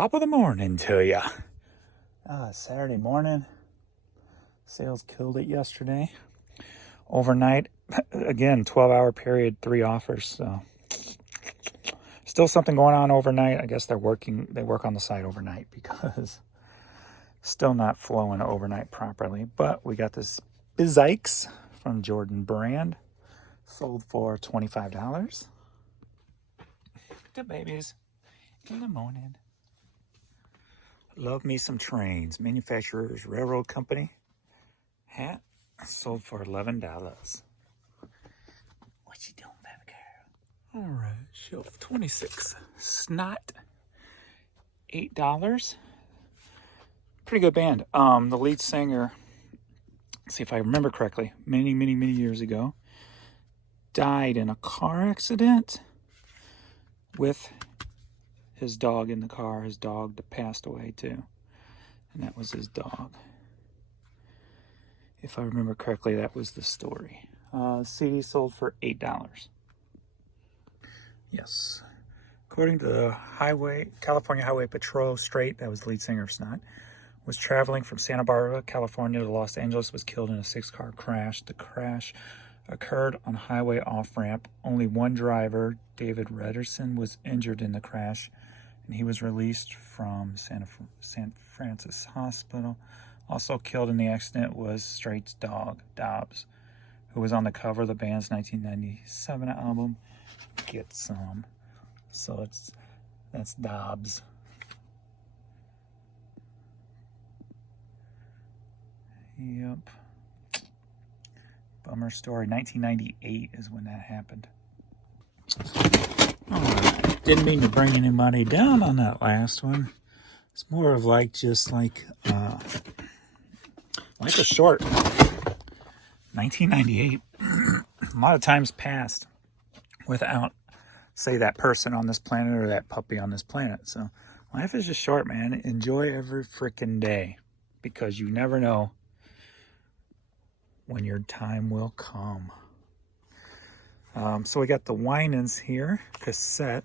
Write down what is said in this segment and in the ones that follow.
Top of the morning to you. Saturday morning. Sales killed it yesterday. Overnight, again, 12-hour period, 3 offers. So still something going on overnight. I guess they work on the site overnight because still not flowing overnight properly. But we got this Bizikes from Jordan brand. Sold for $25. The babies in the morning. Love me some trains. Manufacturers Railroad Company. Hat sold for $11. What you doing, baby girl? All right, shelf 26. Snot, $8. Pretty good band. The lead singer, let's see if I remember correctly, many years ago, died in a car accident with his dog in the car. His dog passed away too, and that was his dog. If I remember correctly, that was the story. CD sold for $8. Yes. According to the California Highway Patrol, Straight, that was the lead singer of Snot, was traveling from Santa Barbara, California to Los Angeles, was killed in a 6-car crash. The crash occurred on a highway off-ramp. Only one driver, David Redoption, was injured in the crash, and he was released from San Francisco Hospital. Also killed in the accident was Straight's dog, Dobbs, who was on the cover of the band's 1997 album, Get Some. So that's Dobbs. Yep. Bummer story. 1998 is when that happened. Alright. Didn't mean to bring anybody down on that last one. It's more of just like a short. 1998. A lot of times passed without, say, that person on this planet or that puppy on this planet. So life is just short, man. Enjoy every freaking day, because you never know when your time will come. So we got the Winans here, cassette,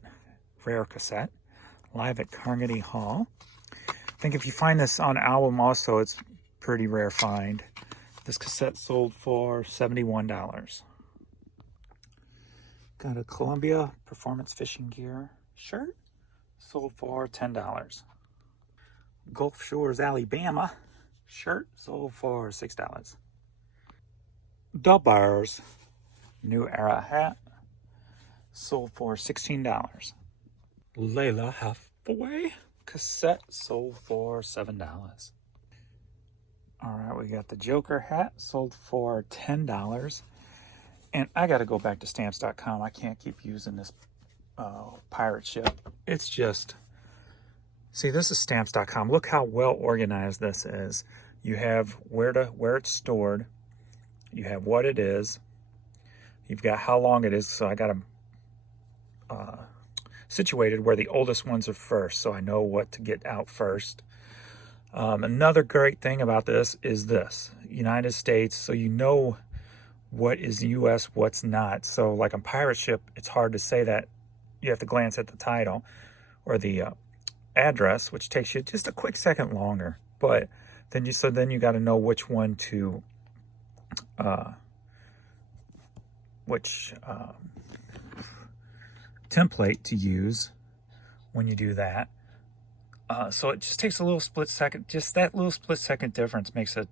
rare cassette, live at Carnegie Hall. I think if you find this on album also, it's pretty rare find. This cassette sold for $71. Got a Columbia Performance Fishing Gear shirt, sold for $10. Gulf Shores Alabama shirt, sold for $6. The Bears New Era hat, sold for $16. Layla Hathaway cassette, sold for $7. Alright, we got the Joker hat, sold for $10. And I got to go back to Stamps.com. I can't keep using this pirate ship. It's just... See, this is Stamps.com. Look how well organized this is. You have where it's stored. You have what it is. You've got how long it is. So I got them situated where the oldest ones are first, so I know what to get out first. Another great thing about this is this. United States, so you know what is U.S., what's not. So like on pirate ship, it's hard to say that. You have to glance at the title or the address, which takes you just a quick second longer. But then you got to know which one to which template to use when you do that. So it just takes a little split second. Just that little split second difference makes a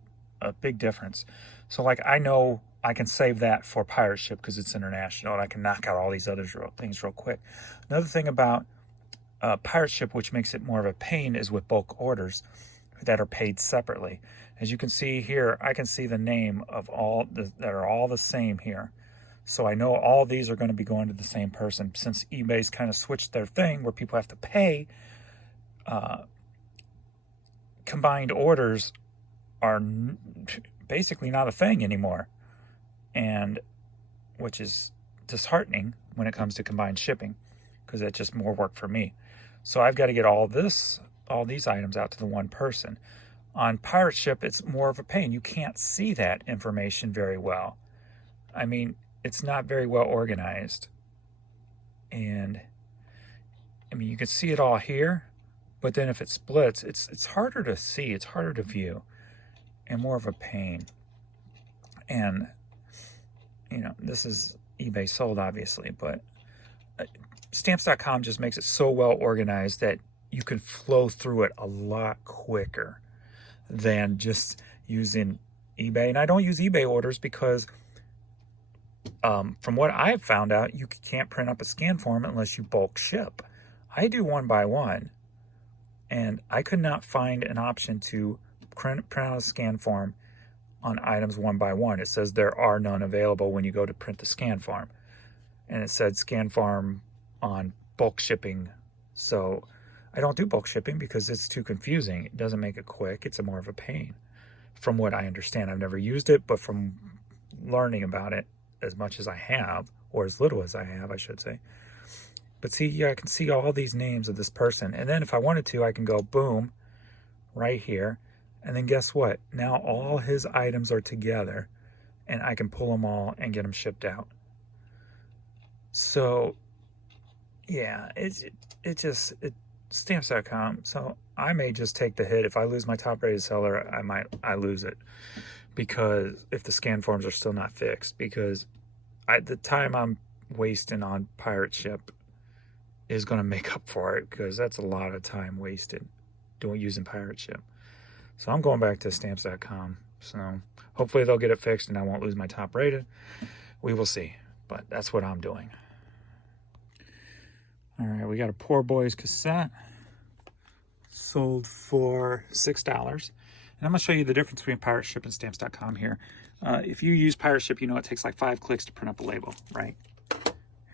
big difference. So like I know I can save that for pirate ship because it's international, and I can knock out all these other things real quick. Another thing about pirate ship, which makes it more of a pain, is with bulk orders that are paid separately. As you can see here, I can see the name of all that are all the same here. So I know all these are going to be going to the same person. Since eBay's kind of switched their thing where people have to pay, combined orders are basically not a thing anymore. And which is disheartening when it comes to combined shipping, because that's just more work for me. So I've got to get all these items out to the one person. On pirate ship, it's more of a pain. You can't see that information very well. I mean, it's not very well organized. And I mean, you can see it all here, But then if it splits, it's harder to see, it's harder to view, and more of a pain. And, you know, this is eBay sold, obviously, but Stamps.com just makes it so well organized that you can flow through it a lot quicker than just using eBay. And I don't use eBay orders because from what I've found out, you can't print up a scan form unless you bulk ship. I do one by one, and I could not find an option to print out a scan form on items one by one. It says there are none available when you go to print the scan form. And it said scan form on bulk shipping. So I don't do bulk shipping because it's too confusing. It doesn't make it quick. It's more of a pain. From what I understand, I've never used it, but from learning about it as much as I have, or as little as I have, I should say. But see, yeah, I can see all these names of this person. And then if I wanted to, I can go boom, right here. And then guess what? Now all his items are together, and I can pull them all and get them shipped out. So, yeah, it's Stamps.com. So I may just take the hit. If I lose my top rated seller, I lose it, because if the scan forms are still not fixed, because the time I'm wasting on pirate ship is going to make up for it, because that's a lot of time wasted using pirate ship. So I'm going back to Stamps.com. So hopefully they'll get it fixed and I won't lose my top rated. We will see. But that's what I'm doing. All right, we got a Poor Boys cassette. Sold for $6. And I'm going to show you the difference between pirate ship and Stamps.com here. If you use pirate ship, you know it takes like 5 clicks to print up a label, right?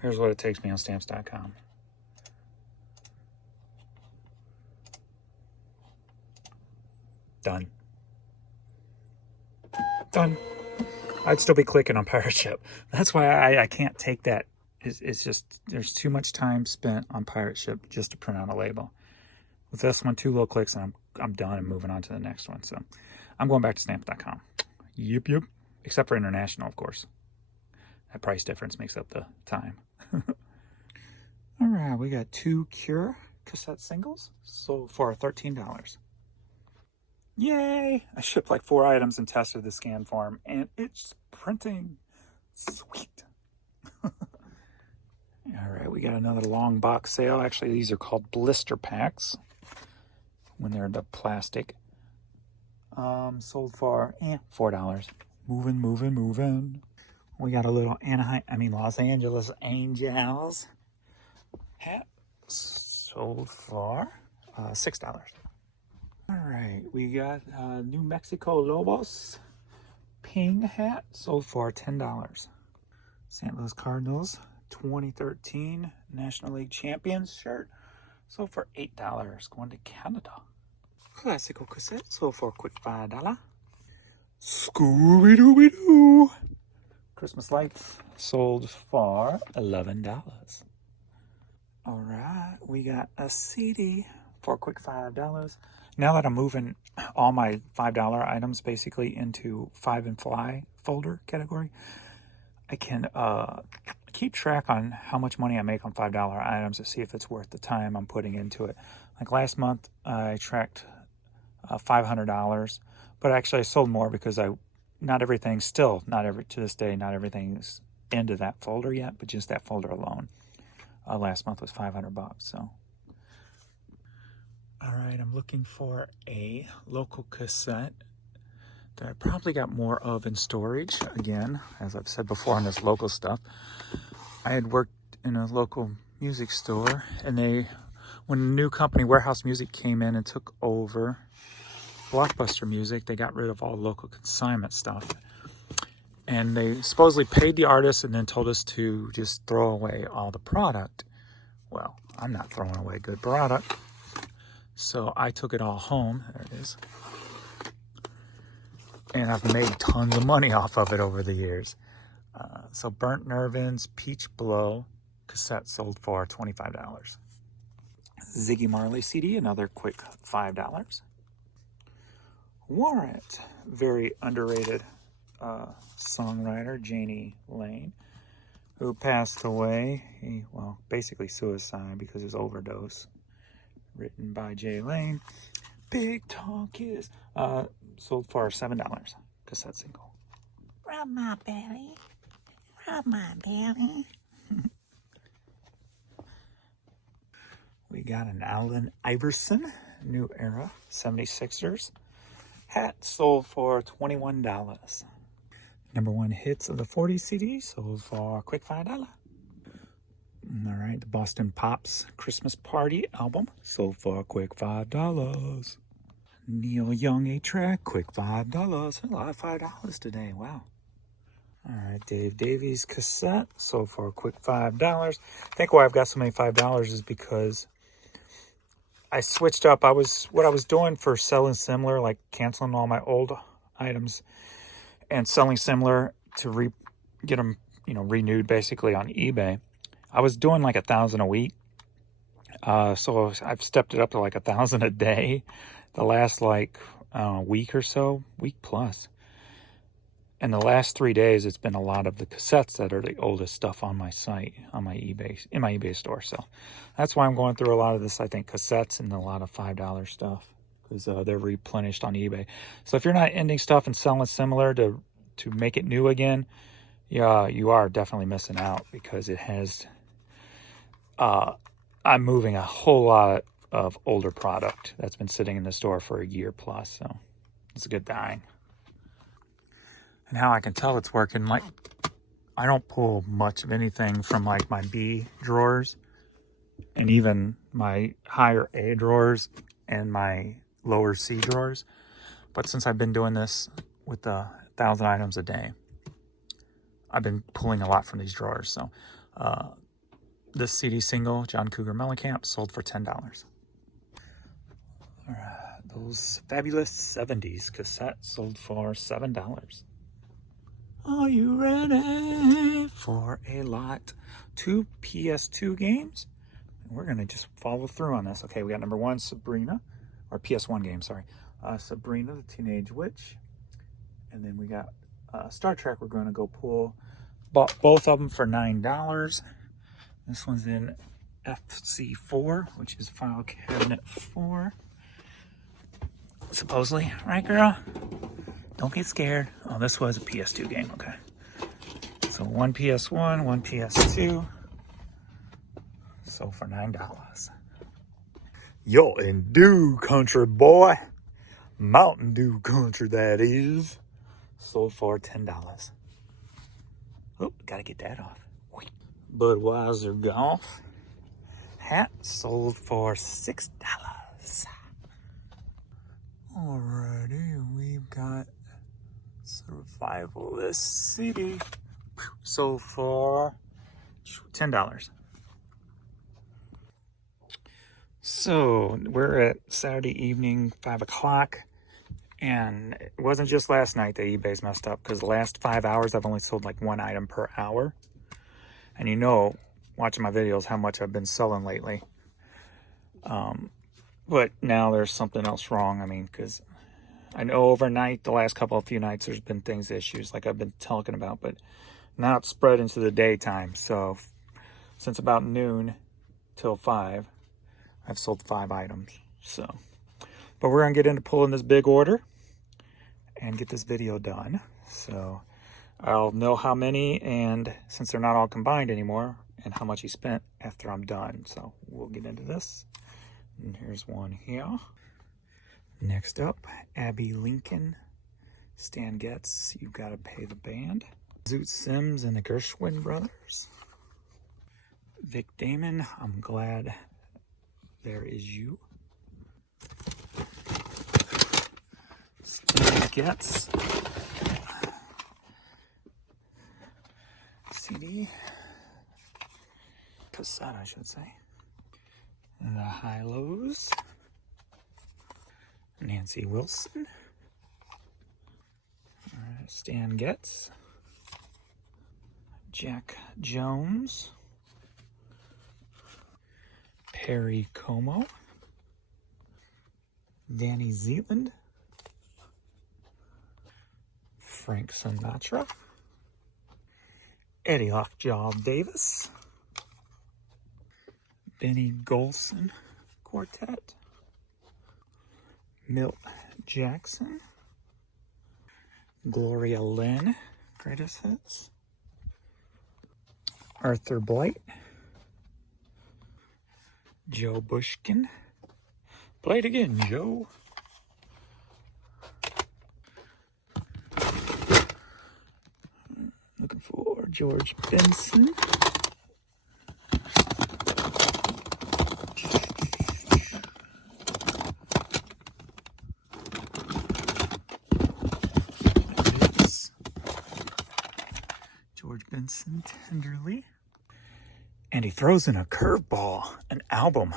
Here's what it takes me on Stamps.com. Done. Done. I'd still be clicking on pirate ship. That's why I can't take that. It's just, there's too much time spent on pirate ship just to print out a label. With this one, 2 little clicks and I'm done and moving on to the next one. So I'm going back to Stamps.com. Yep. Except for international, of course. That price difference makes up the time. All right, we got 2 Cure cassette singles. Sold for $13. Yay! I shipped like 4 items and tested the scan form, and it's printing. Sweet. All right, we got another long box sale. Actually, these are called blister packs when they're the plastic. Sold for $4. Moving. We got a little Los Angeles Angels hat. Sold for $6. All right, we got New Mexico Lobos Ping hat, sold for $10. St. Louis Cardinals 2013 National League Champions shirt, sold for $8. Going to Canada. Classical cassette, sold for a quick $5. Scooby-Dooby-Doo Christmas lights, sold for $11. All right, we got a CD for a quick $5. Now that I'm moving all my $5 items basically into 5 and Fly folder category, I can keep track on how much money I make on $5 items to see if it's worth the time I'm putting into it. Like last month, I tracked $500, but actually I sold more because to this day, not everything's into that folder yet, but just that folder alone. Last month was $500, so. All right, I'm looking for a local cassette that I probably got more of in storage. Again, as I've said before on this local stuff, I had worked in a local music store, and when the new company, Warehouse Music, came in and took over Blockbuster Music, they got rid of all local consignment stuff. And they supposedly paid the artists and then told us to just throw away all the product. Well, I'm not throwing away good product. So I took it all home. There it is. And I've made tons of money off of it over the years. So Burnt Nervins Peach Blow cassette sold for $25. Ziggy Marley CD, another quick $5. Warrant, very underrated songwriter, Janie Lane, who passed away. Basically suicide because of his overdose. written by Janie Lane. Big Talk is sold for $7. Cassette single. Rub my belly. Rub my belly. We got an Allen Iverson New Era 76ers hat, sold for $21. Number one hits of the 40 CD, sold for a quick $5. All right, the Boston Pops Christmas Party album, sold for a quick $5. Neil Young 8-track, quick $5. A lot of $5 today, wow. All right, Dave Davies cassette, sold for a quick $5. I think why I've got so many $5 is because I switched up. What I was doing for selling similar, like canceling all my old items and selling similar to get them, renewed basically on eBay. I was doing like 1,000 a week. So I've stepped it up to like 1,000 a day the last week or so, week plus. And the last 3 days, it's been a lot of the cassettes that are the oldest stuff on my site, in my eBay store. So that's why I'm going through a lot of this, I think, cassettes and a lot of $5 stuff, because they're replenished on eBay. So if you're not ending stuff and selling similar to make it new again, yeah, you are definitely missing out, because it has, I'm moving a whole lot of older product that's been sitting in the store for a year plus. So it's a good thing. And how I can tell it's working, like, I don't pull much of anything from like my B drawers and even my higher A drawers and my lower C drawers. But since I've been doing this with 1,000 items a day, I've been pulling a lot from these drawers. So this CD single, John Cougar Mellencamp, sold for $10. All right, those fabulous 70s cassettes sold for $7. Are you ready for a lot? 2 PS2 games. We're going to just follow through on this. Okay, we got number one, Sabrina, or PS1 game, sorry. Sabrina, the Teenage Witch. And then we got Star Trek we're going to go pull. Bought both of them for $9. This one's in FC4, which is File Cabinet 4. Supposedly, right, girl? Don't get scared. Oh, this was a PS2 game, okay. So one PS1, one PS2. Sold for $9. Yo, in Dew Country, boy. Mountain Dew Country, that is. Sold for $10. Oh, gotta get that off. Budweiser Golf hat sold for $6. Alrighty, we've got Survivalist CD, sold for $10. So we're at Saturday evening, 5 o'clock, and it wasn't just last night that eBay's messed up, because the last 5 hours I've only sold like one item per hour. And watching my videos, how much I've been selling lately. But now there's something else wrong. I mean, because I know overnight, the last few nights, there's been issues like I've been talking about, but now it's spread into the daytime. So since about noon till 5, I've sold 5 items. So, but we're going to get into pulling this big order and get this video done. So I'll know how many, and since they're not all combined anymore, and how much he spent after I'm done. So we'll get into this. And here's one here. Next up, Abby Lincoln, Stan Getz, You Gotta Pay the Band. Zoot Sims and the Gershwin Brothers. Vic Damon, I'm Glad There Is You. Stan Getz. CD. Cassette, I should say. The High-Lows. Nancy Wilson. Stan Getz. Jack Jones. Perry Como. Danny Zealand. Frank Sinatra. Eddie Lockjaw Davis. Benny Golson, Quartet, Milt Jackson, Gloria Lynn, greatest hits, Arthur Blight, Joe Bushkin. Play it again, Joe. Looking for George Benson. George Benson, Tenderly. And he throws in a curveball, an album.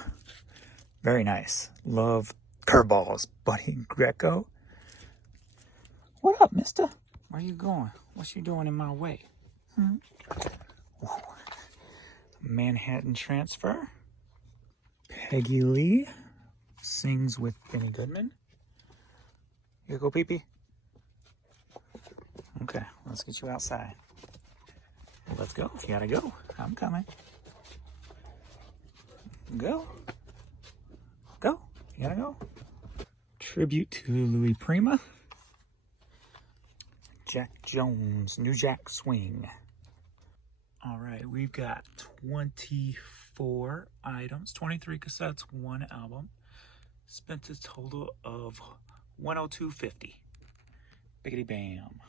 Very nice. Love curveballs. Buddy Greco. What up, mister? Where you going? What you doing in my way? Manhattan Transfer. Peggy Lee sings with Benny Goodman. You go, pee-pee? Okay, let's get you outside. Let's go. If you gotta go, I'm coming. Go. Go. You gotta go. Tribute to Louis Prima. Jack Jones, New Jack Swing. All right, we've got 24 items, 23 cassettes, 1 album. Spent a total of $102.50. Biggity bam.